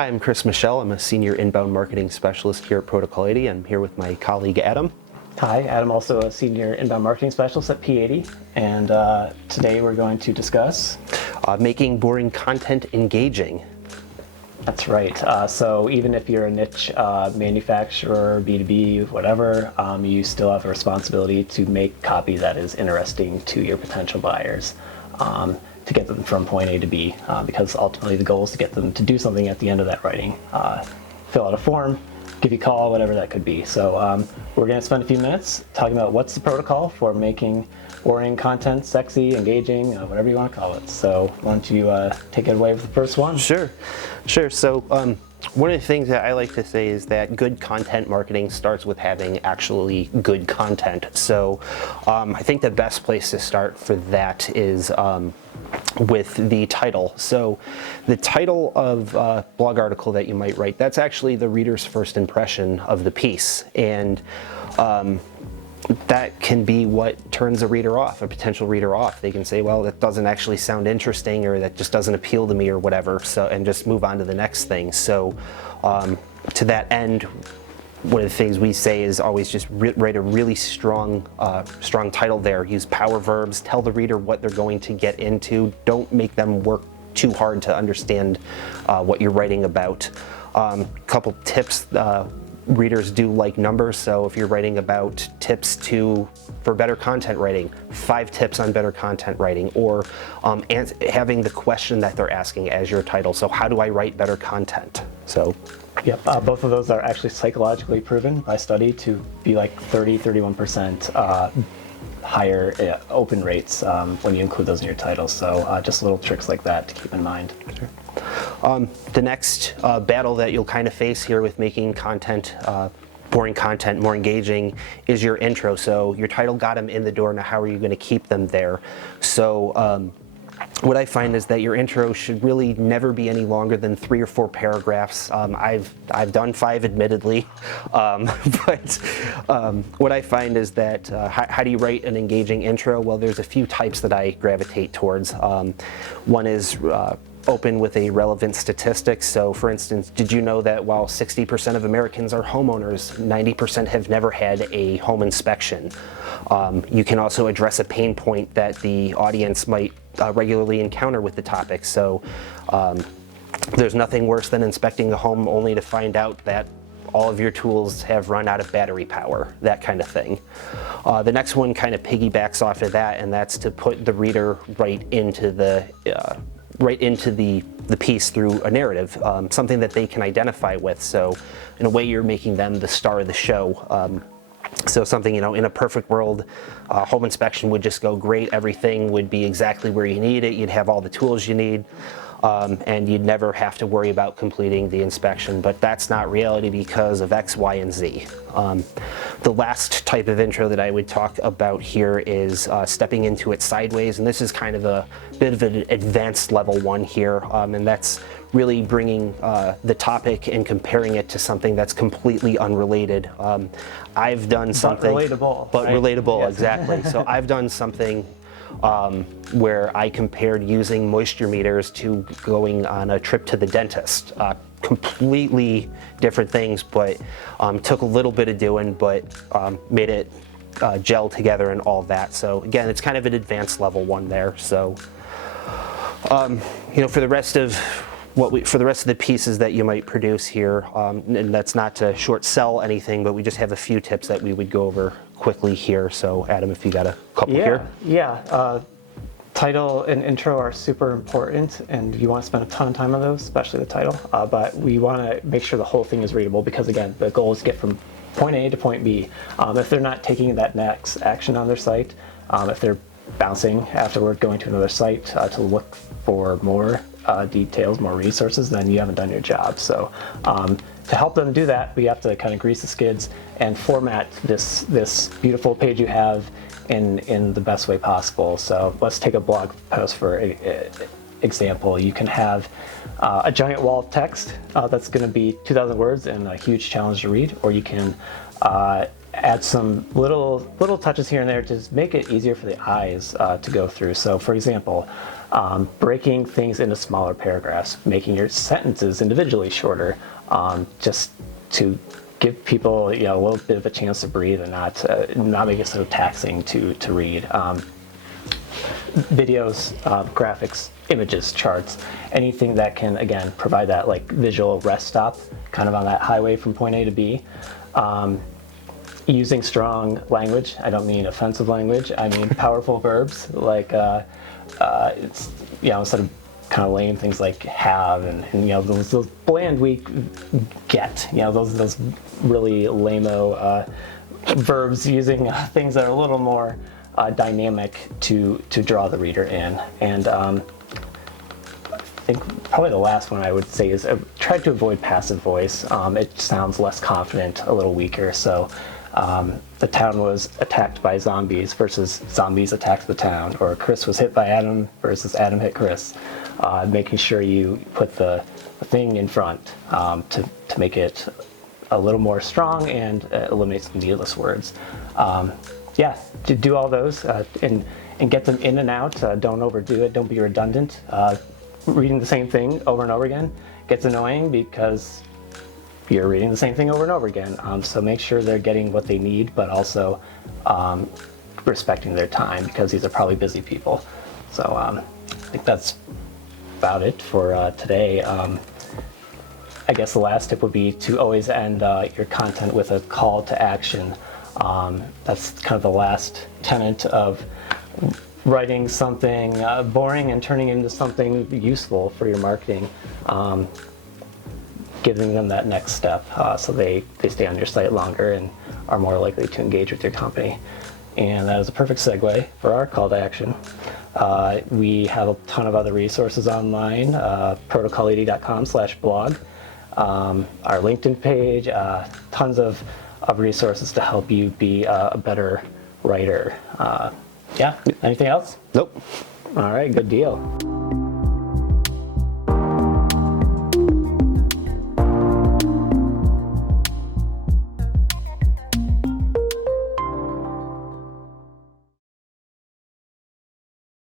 Hi, I'm Chris Michelle. I'm a Senior Inbound Marketing Specialist here at Protocol80. I'm here with my colleague Adam. Hi, Adam, also a Senior Inbound Marketing Specialist at P80, and today we're going to discuss making boring content engaging. That's right. So even if you're a niche manufacturer, B2B, whatever, you still have a responsibility to make copy that is interesting to your potential buyers, to get them from point A to B, because ultimately the goal is to get them to do something at the end of that writing. Fill out a form, give you a call, whatever that could be. So we're going to spend a few minutes talking about what's the protocol for making boring content sexy, engaging, whatever you want to call it. So why don't you take it away with the first one? Sure. So one of the things that I like to say is that good content marketing starts with having actually good content. So I think the best place to start for that is with the title. So the title of a blog article that you might write, that's actually the reader's first impression of the piece. And that can be what turns a reader off, a potential reader off. They can say, well, that doesn't actually sound interesting, or that just doesn't appeal to me, or whatever, so, and just move on to the next thing. So to that end, one of the things we say is always just write a really strong title there. Use power verbs, tell the reader what they're going to get into. Don't make them work too hard to understand what you're writing about. Couple tips. Readers do like numbers, so if you're writing about tips for better content writing, 5 tips on better content writing, or having the question that they're asking as your title. So how do I write better content? So yep, both of those are actually psychologically proven by study to be like 30-31% higher open rates when you include those in your title. So just little tricks like that to keep in mind. Sure. The next battle that you'll kind of face here with making content, boring content, more engaging, is your intro. So your title got them in the door, now how are you going to keep them there? So what I find is that your intro should really never be any longer than 3 or 4 paragraphs. I've done 5, admittedly, but what I find is that how do you write an engaging intro? Well, there's a few types that I gravitate towards. One is open with a relevant statistic. So for instance, did you know that while 60% of Americans are homeowners, 90% have never had a home inspection? You can also address a pain point that the audience might regularly encounter with the topic. So there's nothing worse than inspecting a home only to find out that all of your tools have run out of battery power, that kind of thing. The next one kind of piggybacks off of that, and that's to put the reader right into the piece through a narrative, something that they can identify with. So in a way, you're making them the star of the show. So something, in a perfect world, home inspection would just go great. Everything would be exactly where you need it. You'd have all the tools you need, and you'd never have to worry about completing the inspection. But that's not reality because of X, Y, and Z. The last type of intro that I would talk about here is stepping into it sideways, and this is kind of a bit of an advanced level one here, and that's really bringing the topic and comparing it to something that's completely unrelated. I've done something... But relatable. But right? relatable, Yes. exactly. So I've done something where I compared using moisture meters to going on a trip to the dentist. Completely different things, but took a little bit of doing, but made it gel together and all that. So again, it's kind of an advanced level one there. So for the rest of the pieces that you might produce here, and that's not to short sell anything, but we just have a few tips that we would go over quickly here. So Adam, if you got a couple here. Yeah. Title and intro are super important, and you want to spend a ton of time on those, especially the title. But we want to make sure the whole thing is readable, because again, the goal is to get from point A to point B. If they're not taking that next action on their site, if they're bouncing afterward, going to another site to look for more details, more resources, then you haven't done your job. So to help them do that, we have to kind of grease the skids and format this beautiful page you have in the best way possible. So let's take a blog post for example. You can have a giant wall of text that's going to be 2,000 words and a huge challenge to read, or you can add some little touches here and there to just make it easier for the eyes to go through. So for example, breaking things into smaller paragraphs, making your sentences individually shorter, just to give people a little bit of a chance to breathe and not make it so taxing to read. Videos, graphics, images, charts, anything that can again provide that like visual rest stop kind of on that highway from point A to B. Using strong language, I don't mean offensive language, I mean powerful verbs, like it's, instead of kind of lame things like have and those bland weak get, those really lame-o verbs, using things that are a little more dynamic to draw the reader in. And I think probably the last one I would say is try to avoid passive voice. It sounds less confident, a little weaker. So the town was attacked by zombies versus zombies attacked the town, or Chris was hit by Adam versus Adam hit Chris. Making sure you put the thing in front to make it a little more strong and eliminate some needless words. Yeah, to do all those and get them in and out. Don't overdo it. Don't be redundant. Reading the same thing over and over again gets annoying because you're reading the same thing over and over again. So make sure they're getting what they need, but also respecting their time, because these are probably busy people. So I think that's about it for today. I guess the last tip would be to always end your content with a call to action. That's kind of the last tenet of writing something boring and turning it into something useful for your marketing. Giving them that next step so they stay on your site longer and are more likely to engage with your company. And that is a perfect segue for our call to action. We have a ton of other resources online, protocol80.com/blog, our LinkedIn page, tons of resources to help you be a better writer. Yeah, anything else? Nope. All right, good deal.